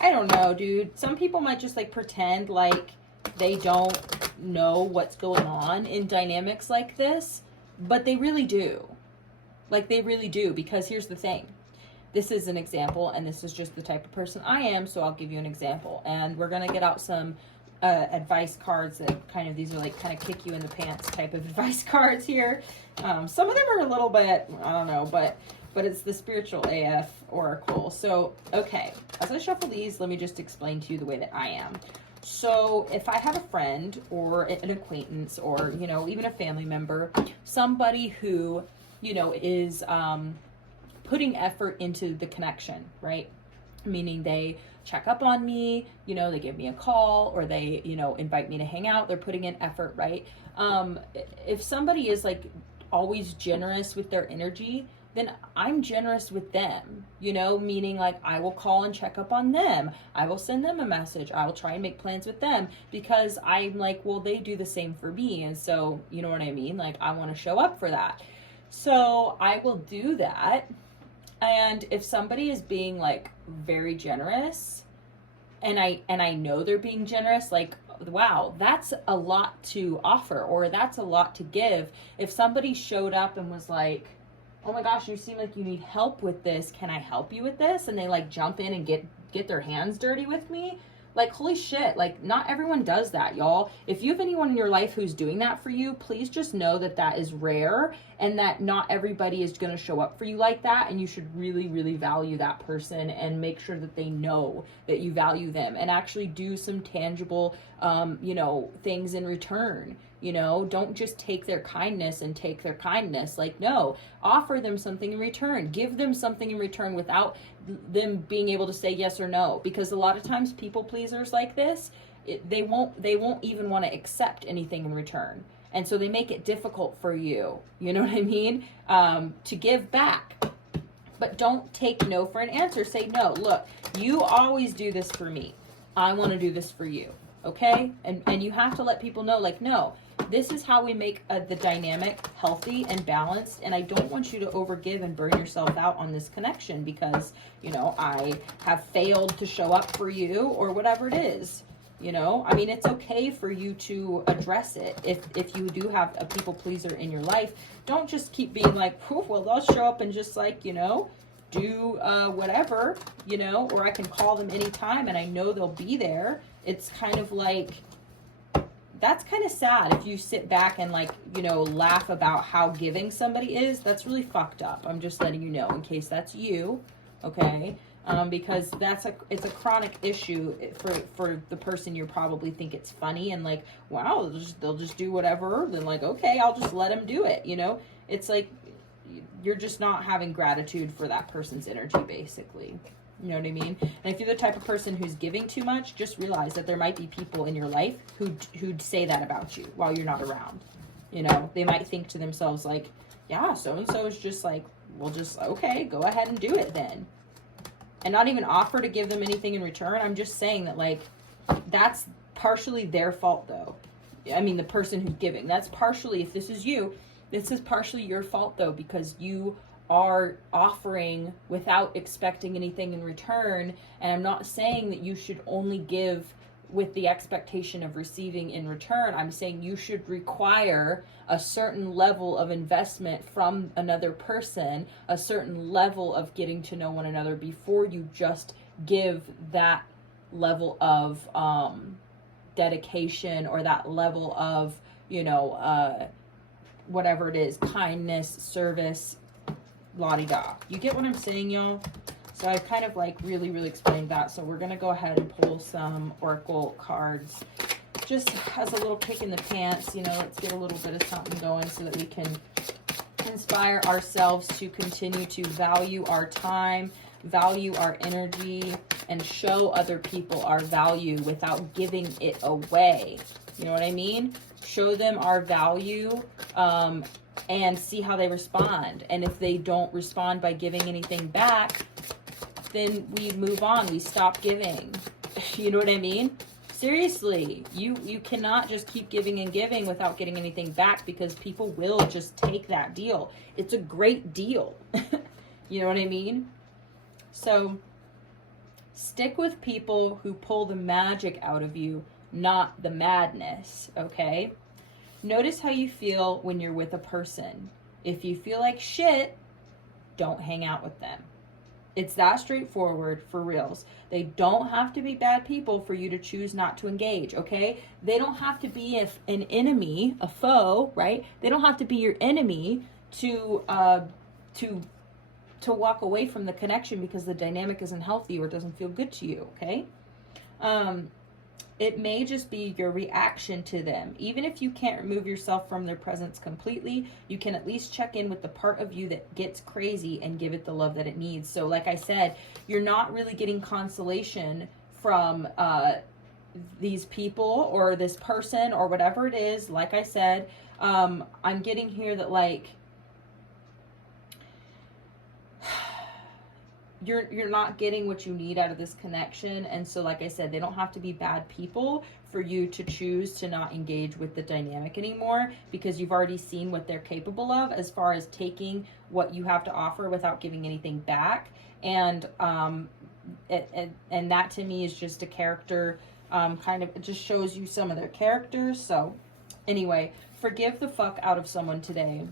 I don't know, dude. Some people might just like pretend like they don't know what's going on in dynamics like this, but they really do. Like they really do, because here's the thing. This is an example, and this is just the type of person I am, so I'll give you an example. And we're going to get out some advice cards that kind of, these are like kind of kick you in the pants type of advice cards here. Some of them are a little bit, I don't know, but it's the Spiritual AF Oracle. So, okay, as I shuffle these, let me just explain to you the way that I am. So if I have a friend or an acquaintance or, you know, even a family member, somebody who, you know, is putting effort into the connection, right? Meaning they check up on me, you know, they give me a call, or they, you know, invite me to hang out. They're putting in effort, right? If somebody is like always generous with their energy, then I'm generous with them, you know, meaning like I will call and check up on them. I will send them a message. I will try and make plans with them because I'm like, well, they do the same for me. And so, you know what I mean? Like I want to show up for that. So I will do that. And if somebody is being like very generous and I know they're being generous, like, wow, that's a lot to offer, or that's a lot to give. If somebody showed up and was like, oh my gosh, you seem like you need help with this. Can I help you with this? And they like jump in and get their hands dirty with me. Like, holy shit, like not everyone does that, y'all. If you have anyone in your life who's doing that for you, please just know that that is rare and that not everybody is going to show up for you like that. And you should really, really value that person and make sure that they know that you value them and actually do some tangible, you know, things in return. You know, don't just take their kindness and take their kindness. Like, no, offer them something in return. Give them something in return without them being able to say yes or no. Because a lot of times people pleasers like this, they won't even want to accept anything in return. And so they make it difficult for you, you know what I mean, to give back. But don't take no for an answer. Say, no, look, you always do this for me. I want to do this for you. Okay? And you have to let people know, like, no, this is how we make the dynamic healthy and balanced. And I don't want you to overgive and burn yourself out on this connection because, you know, I have failed to show up for you or whatever it is. You know, I mean, it's okay for you to address it. If you do have a people pleaser in your life, don't just keep being like, well, they'll show up and just like, you know, do whatever, you know, or I can call them anytime and I know they'll be there. It's kind of like, that's kind of sad if you sit back and like, you know, laugh about how giving somebody is. That's really fucked up. I'm just letting you know in case that's you, okay? Because it's a chronic issue for the person. You probably think it's funny and like, wow, they'll just do whatever. Then like, okay, I'll just let them do it. You know, it's like you're just not having gratitude for that person's energy, basically. You know what I mean? And if you're the type of person who's giving too much, just realize that there might be people in your life who'd say that about you while you're not around. You know, they might think to themselves like, yeah, so-and-so is just like, well, just, okay, go ahead and do it then. And not even offer to give them anything in return. I'm just saying that, like, that's partially their fault, though. I mean, the person who's giving. That's partially, if this is you, this is partially your fault, though, because you are offering without expecting anything in return. And I'm not saying that you should only give with the expectation of receiving in return. I'm saying you should require a certain level of investment from another person, a certain level of getting to know one another before you just give that level of dedication or that level of, you know, whatever it is, kindness, service, la-di-da. You get what I'm saying, y'all? So I kind of like really explained that. So we're going to go ahead and pull some oracle cards just as a little kick in the pants. You know, let's get a little bit of something going so that we can inspire ourselves to continue to value our time, value our energy, and show other people our value without giving it away. You know what I mean? Show them our value, and see how they respond. And if they don't respond by giving anything back, then we move on. We stop giving. You know what I mean? Seriously, you cannot just keep giving and giving without getting anything back, because people will just take that deal. It's a great deal. You know what I mean? So stick with people who pull the magic out of you, not the madness, okay? Notice how you feel when you're with a person. If you feel like shit, don't hang out with them. It's that straightforward, for reals. They don't have to be bad people for you to choose not to engage, okay? They don't have to be an enemy, a foe, right? They don't have to be your enemy to walk away from the connection because the dynamic isn't healthy or doesn't feel good to you, okay? It may just be your reaction to them. Even if you can't remove yourself from their presence completely, you can at least check in with the part of you that gets crazy and give it the love that it needs. So like I said, you're not really getting consolation from these people or this person or whatever it is. Like I said, I'm getting here that, like, you're not getting what you need out of this connection. And so, like I said, they don't have to be bad people for you to choose to not engage with the dynamic anymore, because you've already seen what they're capable of as far as taking what you have to offer without giving anything back. And that to me is just a character, kind of, it just shows you some of their characters. So anyway, forgive the fuck out of someone today.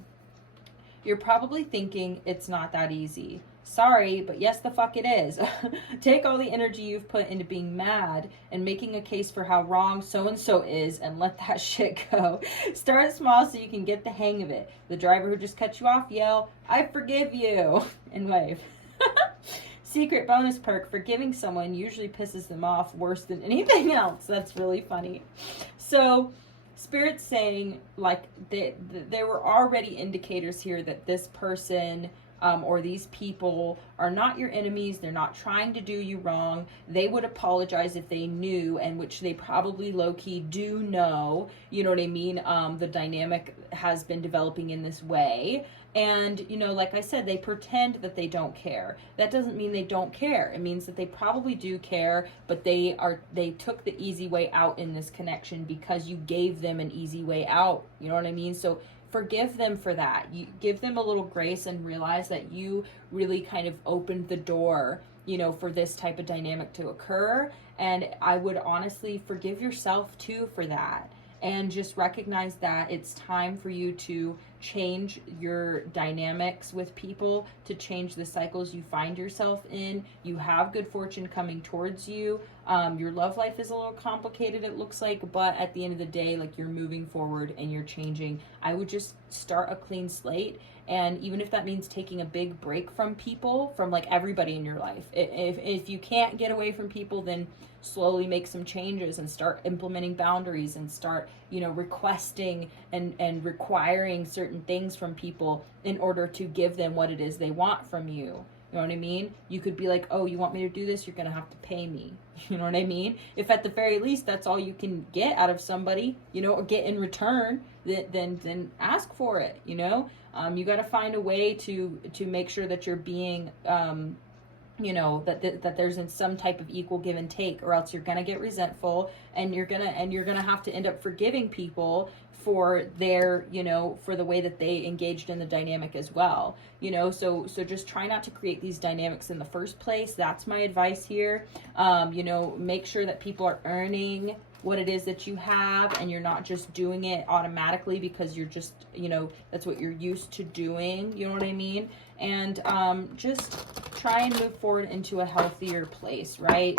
You're probably thinking it's not that easy. Sorry, but yes, the fuck it is. Take all the energy you've put into being mad and making a case for how wrong so-and-so is and let that shit go. Start small so you can get the hang of it. The driver who just cut you off, yell, "I forgive you," and wave. Secret bonus perk: forgiving someone usually pisses them off worse than anything else. That's really funny. So Spirit's saying, like, there were already indicators here that this person or these people are not your enemies. They're not trying to do you wrong. They would apologize if they knew, and which they probably low-key do know. You know what I mean? The dynamic has been developing in this way. And, you know, like I said, they pretend that they don't care. That doesn't mean they don't care. It means that they probably do care, but they took the easy way out in this connection because you gave them an easy way out. You know what I mean? So forgive them for that. You give them a little grace and realize that you really kind of opened the door, you know, for this type of dynamic to occur. And I would honestly forgive yourself too for that. And just recognize that it's time for you to change your dynamics with people, to change the cycles you find yourself in. You have good fortune coming towards you. Your love life is a little complicated, it looks like, but at the end of the day, like, you're moving forward and you're changing. I would just start a clean slate. And even if that means taking a big break from people, from like everybody in your life, if you can't get away from people, then slowly make some changes and start implementing boundaries and start, you know, requesting and requiring certain things from people in order to give them what it is they want from you. You know what I mean? You could be like, oh, you want me to do this? You're going to have to pay me. You know what I mean? If at the very least that's all you can get out of somebody, you know, or get in return, then ask for it, you know? You got to find a way to make sure that you're being, you know, that there's in some type of equal give and take, or else you're going to get resentful, and you're going to have to end up forgiving people for their, you know, for the way that they engaged in the dynamic as well, you know. So just try not to create these dynamics in the first place. That's my advice here. You know, make sure that people are earning what it is that you have, and you're not just doing it automatically because you're just, you know, that's what you're used to doing, you know what I mean? And just try and move forward into a healthier place, right?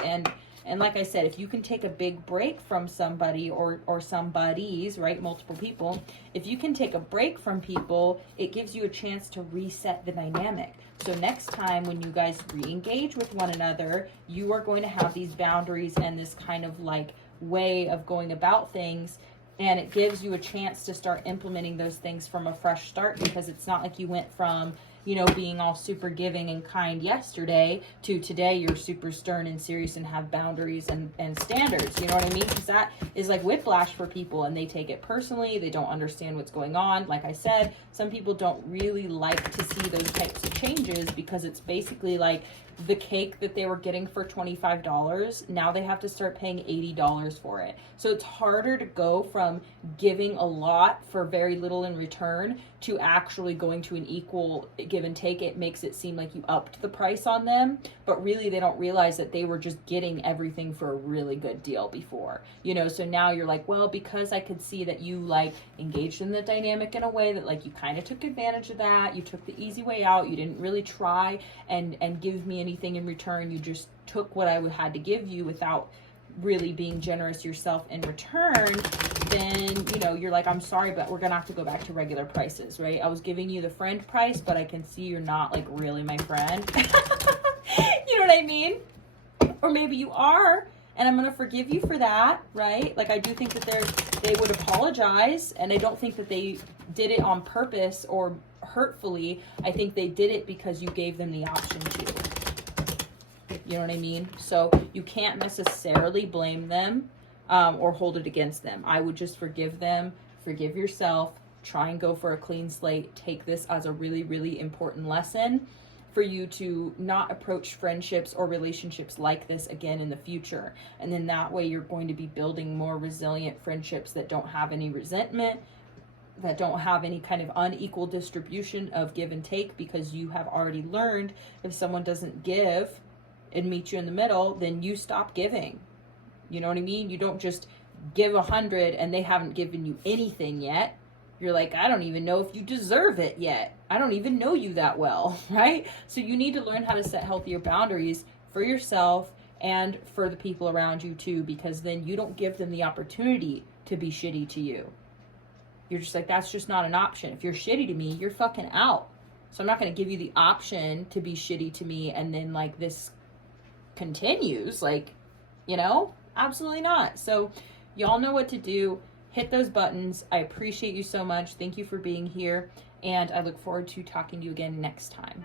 And like I said, if you can take a big break from somebody or somebodies, right, multiple people, if you can take a break from people, it gives you a chance to reset the dynamic. So next time when you guys re-engage with one another, you are going to have these boundaries and this kind of like way of going about things, and it gives you a chance to start implementing those things from a fresh start, because it's not like you went from, you know, being all super giving and kind yesterday to today you're super stern and serious and have boundaries and standards, you know what I mean? Because that is like whiplash for people, and they take it personally. They don't understand what's going on. Like I said, some people don't really like to see those types of changes, because it's basically like the cake that they were getting for $25, now they have to start paying $80 for it. So it's harder to go from giving a lot for very little in return to actually going to an equal give and take. It makes it seem like you upped the price on them, but really they don't realize that they were just getting everything for a really good deal before, you know. So now you're like, well, because I could see that you like engaged in the dynamic in a way that like you kind of took advantage of that, you took the easy way out, you didn't really try and give me anything in return, you just took what I had to give you without really being generous yourself in return, then, you know, you're like, I'm sorry, but we're gonna have to go back to regular prices, right? I was giving you the friend price, but I can see you're not like really my friend. You know what I mean? Or maybe you are, and I'm gonna forgive you for that, right? Like, I do think that they would apologize, and I don't think that they did it on purpose or hurtfully. I think they did it because you gave them the option to. You know what I mean? So you can't necessarily blame them or hold it against them. I would just forgive them, forgive yourself, try and go for a clean slate. Take this as a really, really important lesson for you to not approach friendships or relationships like this again in the future. And then that way you're going to be building more resilient friendships that don't have any resentment, that don't have any kind of unequal distribution of give and take, because you have already learned if someone doesn't give and meet you in the middle, then you stop giving. You know what I mean? You don't just give 100 and they haven't given you anything yet. You're like, I don't even know if you deserve it yet. I don't even know you that well, right? So you need to learn how to set healthier boundaries for yourself and for the people around you too, because then you don't give them the opportunity to be shitty to you. You're just like, that's just not an option. If you're shitty to me, you're fucking out. So I'm not going to give you the option to be shitty to me and then like this continues, like, you know, absolutely not. So y'all know what to do. Hit those buttons. I appreciate you so much. Thank you for being here, and I look forward to talking to you again next time.